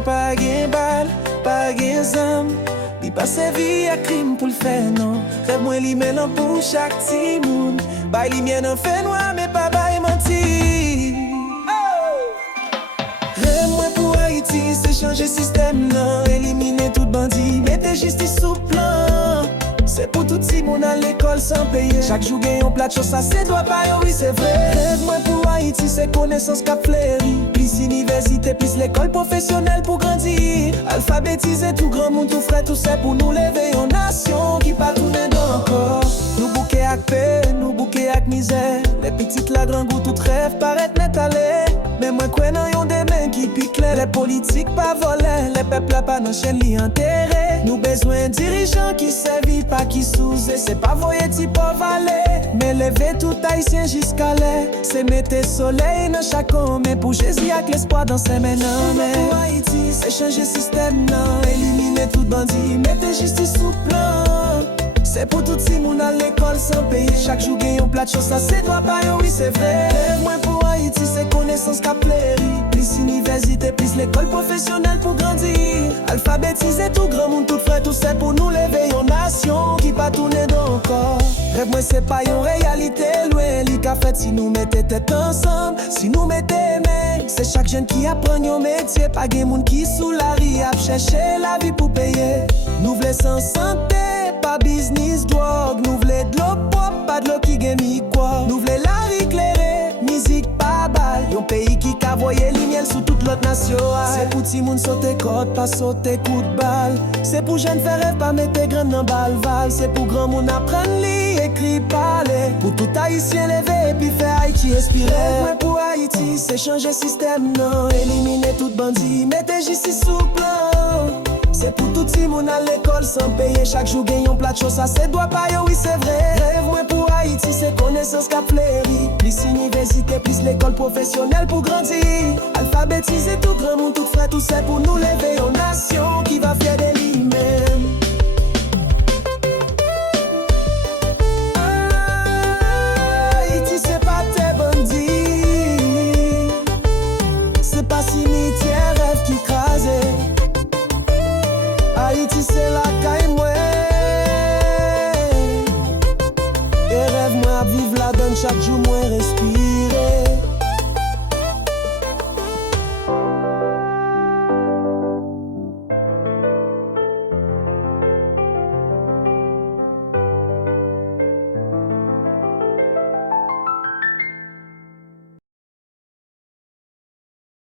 nan pa gen bal, pa gen zam. Li pa servi a crime pour le faire non. Rêve moi li men nan pour chaque ti moun. Bay li mien nan fait noir mais pas bay menti. Rêve moi pour Haïti c'est changer système non. Éliminer tout bandit, mettre justice sous plan. C'est pour tout si moun à l'école sans payer. Chaque jour gagne un plat de choses, ça c'est droit pas yo, oui c'est vrai. Rêve moi pour Haïti c'est connaissance qu'a fleuri. Plus université, plus l'école professionnelle pour grandir. Alphabétiser tout grand monde, tout frais, tout c'est pour nous lever en nation qui pas tourner d'encore. Nous bouquer avec paix, nous bouquer avec misère. Les petites la grand goût, tout rêve paraît net aller. Mais moi quoi nan yon des mains qui piquent les politiques pas voler. Les peuples là pas dans chaîne li enterré. Nous besoin dirigeants qui servent pas qui sous-et. C'est pas voyer type pauvre aller. Mais lever tout haïtien jusqu'à l'air. C'est mettre soleil dans chaque homme. Mais pour Jésus avec l'espoir dans ses mains. Mais pour Haïti c'est changer système non. Éliminer tout bandit, mettre justice sous plan. C'est pour tout si moun à l'école sans payer. Chaque jour gagne un plat de choses, ça c'est droit pas yo, oui c'est vrai. Moi pour Haïti c'est connaissance qu'a fleuri. Plus université, plus l'école professionnelle pour grandir. Alphabétiser tout grand monde, tout frais, tout c'est pour nous lever en nation qui pas tourner d'encore. Rêve moi c'est pas une réalité loin. Li qu'a fait si nous mettons tête ensemble, si nous mettons main. C'est chaque jeune qui apprend un métier. Pas gen moun qui sous la rue a chercher la vie pour payer. Nous voulons sans santé. Pas business, drogue, nous voulons de l'eau propre, pas de l'eau qui gagne quoi. Nous voulons la éclairée, musique pas balle. Yon pays qui a voyé lumière sous toute l'autre nation. C'est pour ti moun sauter côte, pas sauter coup de balle. C'est pour jeunes faire rêve, pas mettre grain dans balle val. C'est pour grand moun apprendre li, écrit, parler. Pour tout haïtien lever et puis faire Haïti respirer. Moi pour Haïti, c'est changer système non. Éliminer tout bandit, mettre justice sous plan. C'est pour tout si moun à l'école sans payer. Chaque jour gagne un plat de choses, ça c'est doit pas yo, oui c'est vrai. Rêve moi pour Haïti, c'est connaissance qu'a fleuri. Plus université, plus l'école professionnelle pour grandir. Alphabétiser tout grand monde, tout frais, tout c'est pour nous lever en nation qui va fier de lui-même. Haïti c'est pas tes bandits. C'est pas cimetière, rêve qui crase. Haïti c'est la caille moi. Et rêve moi vivre la donne chaque jour moi respire.